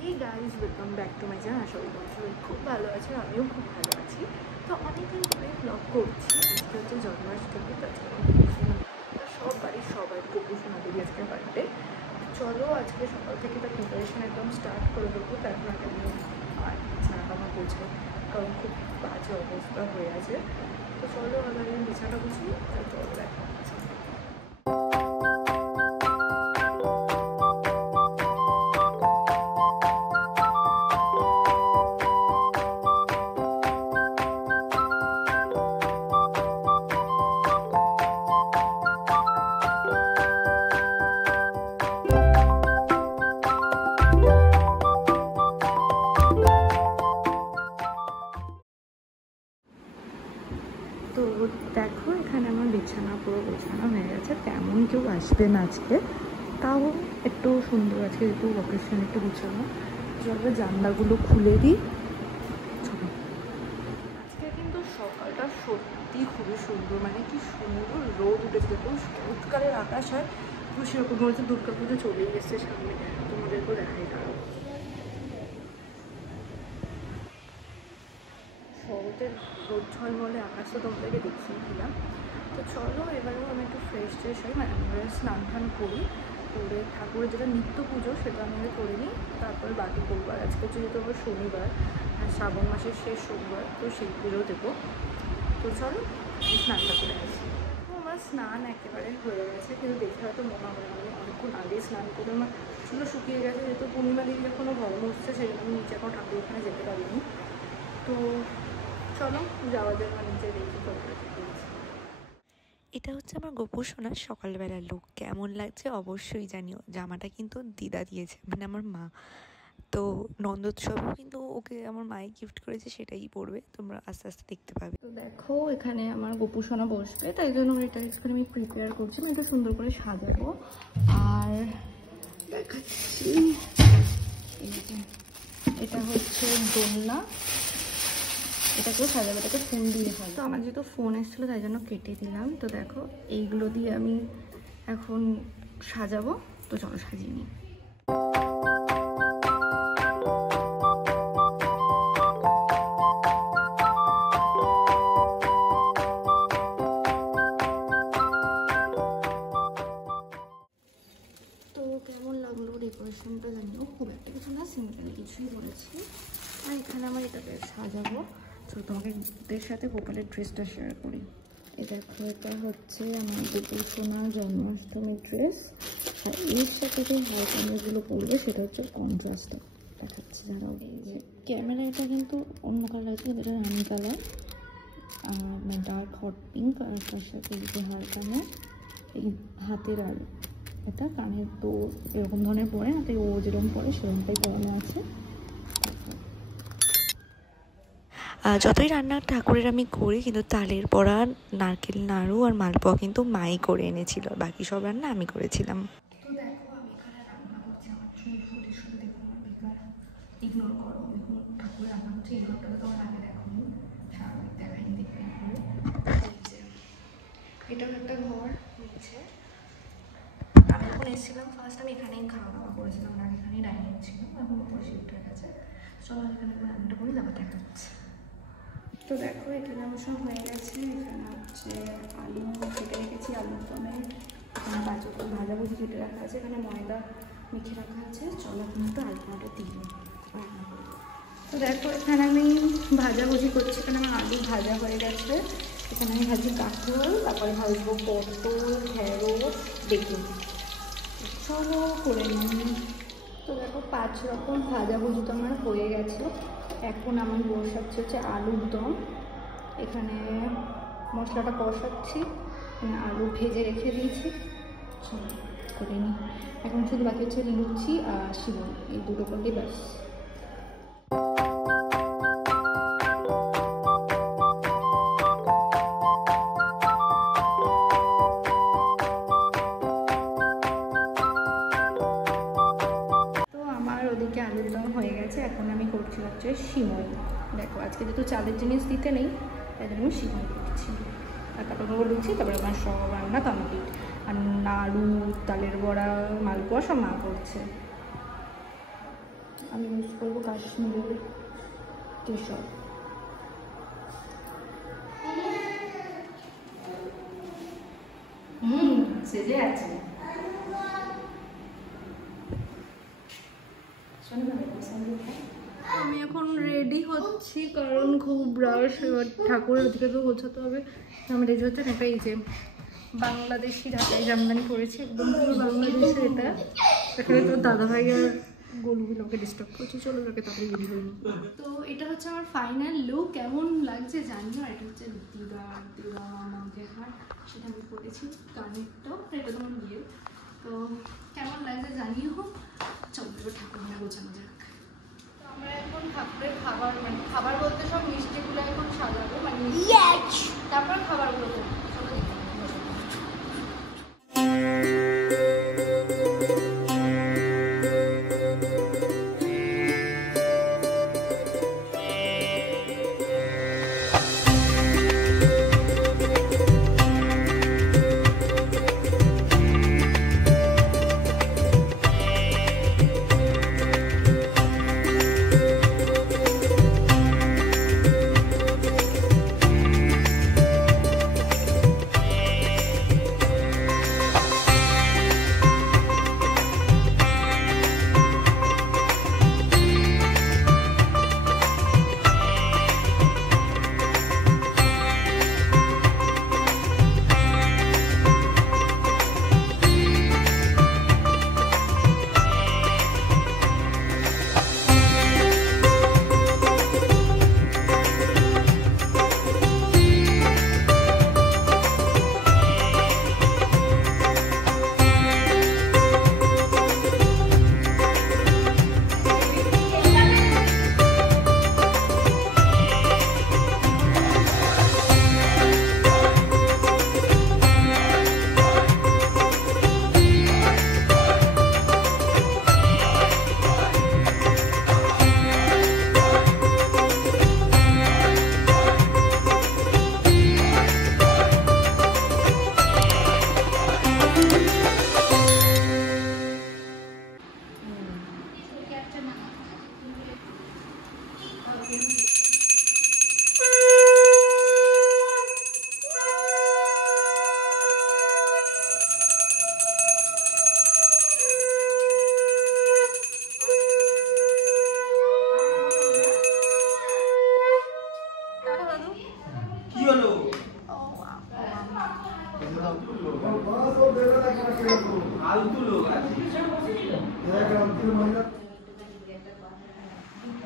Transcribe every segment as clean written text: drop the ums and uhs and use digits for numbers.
Hey guys, welcome back to my channel. আশা করি সবাই খুব ভালো আছেন, আমিও খুব ভালো আছি। তো অনেকদিন ধরে ব্লগ করছি। আজকে হচ্ছে জন্মাষ্টমী, আজকে সব বাড়ির সবাই গোপুসোনাদেরই আজকে বার্থডে। চলো আজকে সকাল থেকে তার প্রিপারেশন একদম স্টার্ট করে দেবো। তারপর আগে আমি বিছানাটা গুছবো, কারণ খুব বাজে অবস্থা হয়ে আছে। তো চলো আগে আমি বিছানাটা গুছি, তারপর দেখা হচ্ছে। তো দেখো এখানে আমার বিছানা পুরো গোছানো হয়ে গেছে, তেমন কেউ আসবে না আজকে, তাও একটু সুন্দর আছে, একটু অকেশন একটু গুছানো। চলো জানলাগুলো খুলে দিই। আজকে কিন্তু সকালটা সত্যি খুবই সুন্দর, মানে কি সুন্দর রোদ উঠেছে। দেখো শরৎকালের আকাশ হয় পুরো সেরকম হচ্ছে। দুর্গা পুজো চলেই এসছে সামনে, তোমাদেরকেও দেখাই দাঁড়াও। শরতের রোদ ঝলমলে আকাশ তো তোমাদেরকে দেখিয়ে দিলাম। তো চলো এবারেও আমি একটু ফ্রেশ ট্রেশ হই, মানে আমরা স্নান টান করি, করে ঠাকুরের যেটা নিত্য পুজো সেটা আমি করে নিই, তারপরে বাকি করবো। আর আজকে যেহেতু আবার শনিবার আর শ্রাবণ মাসের শেষ সোমবার, তো সেই পুজো দেবো। তো চলো স্নানটা করে আসি। তো আমার স্নান একেবারে হয়ে গেছে, কিন্তু দেখে হয়তো মনে হয় আমি অনেকক্ষণ আগে স্নান করে আমার চুলো শুকিয়ে গেছে, যেহেতু পূর্ণিমা দিন এখনও গরম হচ্ছে, সেই জন্য আমি নিচে এখন ঠাকুর ওখানে যেতে পারিনি। তো চলো যাওয়া যায়, আমার নিচে দেখি করে। এটা হচ্ছে আমার গোপুসোনার সকালবেলার লুক। কেমন লাগছে অবশ্যই জানিও। জামাটা কিন্তু দিদা দিয়েছে, মানে আমার মা। তো নন্দোৎসবেও কিন্তু ওকে আমার মায়ে গিফট করেছে, সেটাই পরবে, তোমরা আস্তে আস্তে দেখতে পাবে। তো দেখো এখানে আমার গোপুসোনা বসবে, তাই জন্য এটা এখানে আমি প্রিপেয়ার করছি, আমি এটা সুন্দর করে সাজাবো। আর দেখাচ্ছি এটা হচ্ছে দোলনা, এটাকেও সাজাবো, এটাকে ফোন দিয়ে হয়। তো আমার যেহেতু ফোন এসেছিলো তাই জন্য কেটে দিলাম। তো দেখো এইগুলো দিয়ে আমি এখন সাজাবো, তো চলো সাজিয়ে নিই। তো কেমন লাগলো ডেকোরেশনটা জানিও, খুব একটা কিছু না, সিম্পল কিছুই করেছি। আর এখানে আমার এটাকে সাজাবো। তো তোমাদের সাথে গোপালের ড্রেসটা শেয়ার করি। এটা হচ্ছে আমার গোপুসোনার জন্মাষ্টমীর ড্রেস, আর এর সাথে যে হাইকানেরগুলো পরবে সেটা হচ্ছে কন্ট্রাস্টে দেখাচ্ছি। যারাও এই যে ক্যামেরা, এটা কিন্তু অন্য কালার আছে, এটা রানি কালার, মানে ডার্ক হট পিঙ্ক। আর তার সাথে এই যে হারকানের, এই হাতের আর এটা কানের, তো এরকম ধরনের পরে না, তাই ও যেরকম পরে সেরকমটাই পরানো আছে। যতই রান্না ঠাকুরের আমি করি, কিন্তু তালের বড়া, নারকেল নাড়ু আর মালপোয়া কিন্তু মাই করে এনেছিল, বাকি সব রান্না আমি করেছিলাম। তো দেখো আমি এখানে রান্না করছি, আমার ফুটে শুধু দেখো আমার বেকার ইগনোর করো। দেখুন ঠাকুর রান্না করছে, ইগনোরটাকে তোমার আগে দেখো, স্বাভাবিক দেখাইনি, দেখবে এটাও একটা ঘর নিচে। আমি যখন এসেছিলাম ফার্স্ট আমি এখানেই খাওয়া দাওয়া করেছিলাম, আর এখানেই ডাইনিং ছিল, এখন উপরে শিফট হয়ে গেছে। চলো এখানে রান্নাটা করি, তারপর দেখা যাচ্ছে। তো দেখো এখানে আমার সব হয়ে গেছে। এখানে হচ্ছে আলু কেটে রেখেছি, আলুর দমে এখানে গাজর ভাজাভুজি কেটে রাখা আছে, এখানে ময়দা মেখে রাখা আছে। চলো এখন একটু আলুটা দিয়ে রান্না করি। তো দেখো এখানে আমি ভাজাভুজি করছি, এখানে আমার আলু ভাজা হয়ে গেছে। এখানে আমি ভাজি কাঁকরোল, তারপরে ভাজবো পটল, ঢেঁড়স, বেগুন। চলো করে নিই। তো দেখো 5 রকম ভাজাভুজি তো আমার হয়ে গেছে। এখন আমার বসাচ্ছি হচ্ছে আলুর দম। এখানে মশলাটা কষাচ্ছি, আলু ভেজে রেখে দিয়েছি। চলো করে নিই। এখন শুধু বাকি হচ্ছে লুচি আর শিবন, এই দুটো করলেই ব্যাস। ওদিকে আলুর দম হয়ে গেছে, এখন আমি করছি হচ্ছে সিমই। দেখো আজকে যেহেতু চালের জিনিস দিতে নেই, তাই জন্য সিমই করছি। আর তারপর লুচি, তারপরে আমার সব রান্না কমপ্লিট। আর নাড়ু, তালের বড়া, মালপোয়া সব মা করছে। আমি ইউজ করবো কাশ্মীরের টি শার্ট। সেজে আছে। আমি এখন রেডি হচ্ছি কারণ খুব রাশ, এবার ঠাকুরের দিকে তো গোছাতে হবে। আমি রেডি হচ্ছি না, এই যে বাংলাদেশি ঢাকাই জামদানি পরেছি, একদম পুরো বাংলাদেশে। এটা এখানে তোর দাদাভাই আর গোলুগুলো ওকে ডিস্টার্ব করছি, চলো ওকে তাড়াতাড়ি রেডি হয়ে নিই। তো এটা হচ্ছে আমার ফাইনাল লুক। কেমন লাগছে জানি না। এটা হচ্ছে দিদা মামা যে হার, সেটা আমি পরেছি। কানেরটাও এটা তোমার বিয়ে। তো কেমন লাগছে জানিও। চলো এবার ঠাকুর গোছানো যাক। আমরা এখন ঠাকুরের খাবার, মানে খাবার বলতে সব মিষ্টিগুলো এখন সাজাবো, মানে তারপর খাবারগুলো করবো।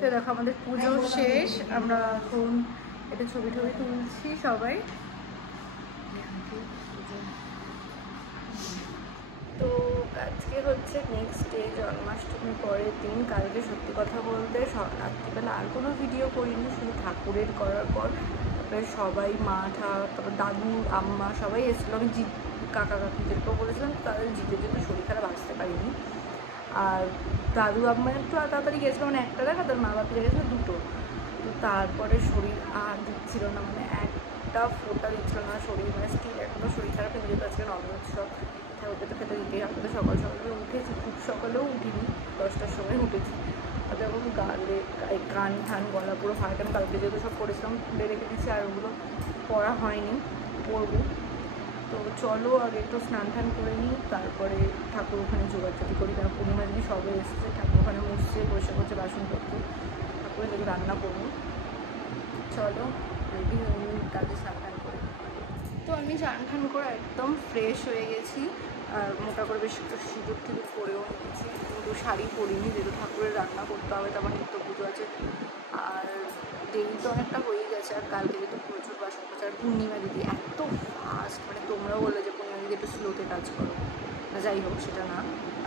তো দেখো আমাদের পুজো শেষ, আমরা এখন এটা ছবি তুলছি সবাই। তো আজকে হচ্ছে নেক্সট ডে, জন্মাষ্টমীর পরের দিন। কালকে সত্যি কথা বলতে রাত্রিবেলা আর কোনো ভিডিও করিনি, শুধু ঠাকুরের করার পর তারপরে সবাই মা তারপর দাদু আম্মা সবাই এসেছিলো। আমি কাকা কাকিদেরকেও বলেছিলাম, তাদের জিতের জন্য শরীর খারাপ আসতে পারিনি। আর দাদু আম্মা একটু তাড়াতাড়ি গেছিলো, মানে একটা দেখা, তার মা বাপিরা গেছিলো দুটো। তো তারপরে শরীর আর দিচ্ছিল না, মানে একটা ফোঁটা দিচ্ছিল না শরীর, মানে স্টিল এখনও শরীর খারাপ হয়ে যেত। আজকে নবমোৎসব, ঠাকুরকে তো খেতে দিতেই হবে। তো সকাল সকালে উঠেছি, খুব সকালেও উঠিনি, 10টার সময় উঠেছি। আর যখন কান ঠান গলা পুরো ফাটানো, কালকে যেহেতু সব করেছিলাম খুলে রেখে দিচ্ছি, আর ওগুলো পড়া হয়নি, পড়বো। তো চলো আগে একটু স্নান টান করে নিই, তারপরে ঠাকুর ওখানে জোগাড় করি। কারণ পূর্ণিমা দিদি সবাই এসেছে, ঠাকুর ওখানে বসছে, বসে বসে বাসনপত্র ঠাকুরের যদি রান্না করবো। চলো রেডি হয়ে নিই, কাজে স্নান টান করে। তো আমি স্নান টান করে একদম ফ্রেশ হয়ে গেছি, আর মোটা করে বেশ একটু সিঁদুর টিঁদুর পরেও নিয়েছি। কিন্তু শাড়ি পরিনি, যেহেতু ঠাকুরের রান্না করতে হবে, তারপর নিত্য পুজো আছে। আর দেরি তো অনেকটা হয়েই গেছে। আর কালকে যেহেতু প্রচুর বাসন করছে, আর পূর্ণিমা দিদি এত ফাস্ট, মানে তোমরাও বললে যে পূর্ণিমা দিদি একটু স্লোতে কাজ করো, যাই হোক সেটা না।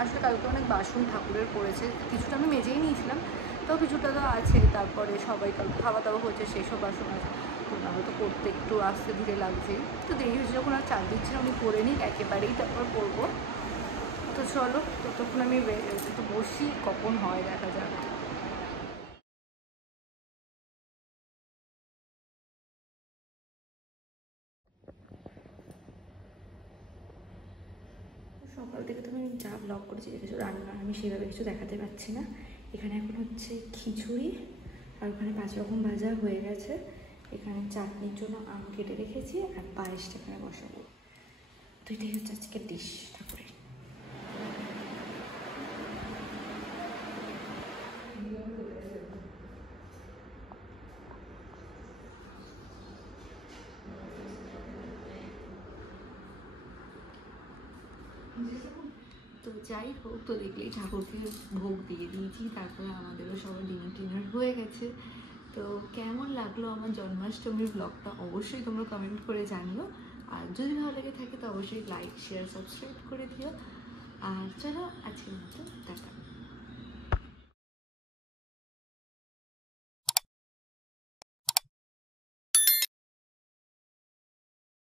আসলে কালকে অনেক বাসন ঠাকুরের পড়েছে, কিছুটা আমি মেজেই নিয়েছিলাম, তাও কিছুটা তো আছে। তারপরে সবাই কালকে খাওয়া দাওয়া হচ্ছে, সেই সব বাসন আছে, তোমরা তো করতে একটু আস্তে ধীরে লাগছে। তো দেরি হয়েছে, যখন আর চাল দিচ্ছি আমি করে নিই একেবারেই, তারপর করবো। তো চলো ততক্ষণ আমি একটু বসি, কখন হয় দেখা যাক। সকাল থেকে তো আমি যা ব্লগ করেছি, কিছু রান্না আমি সেভাবে কিছু দেখাতে পারছি না। এখানে এখন হচ্ছে খিচুড়ি, আর ওখানে 5 রকম ভাজা হয়ে গেছে। এখানে চাটনির জন্য আম কেটে রেখেছি, আর পায়েসটা এখানে বসাবো। তো এটাই হচ্ছে আজকের ডিশ ঠাকুরের। তো যাই হোক, তো দেখলেই ঠাকুরকে ভোগ দিয়ে দিয়েছি, তারপরে আমাদেরও সবার ডিনার হয়ে গেছে। তো কেমন লাগলো আমার জন্মাষ্টমীর ব্লগটা অবশ্যই তোমরা কমেন্ট করে জানিও, আর যদি ভালো লেগে থাকে তো অবশ্যই লাইক শেয়ার সাবস্ক্রাইব করে দিও। আর চলো আজকের মতো টাটা।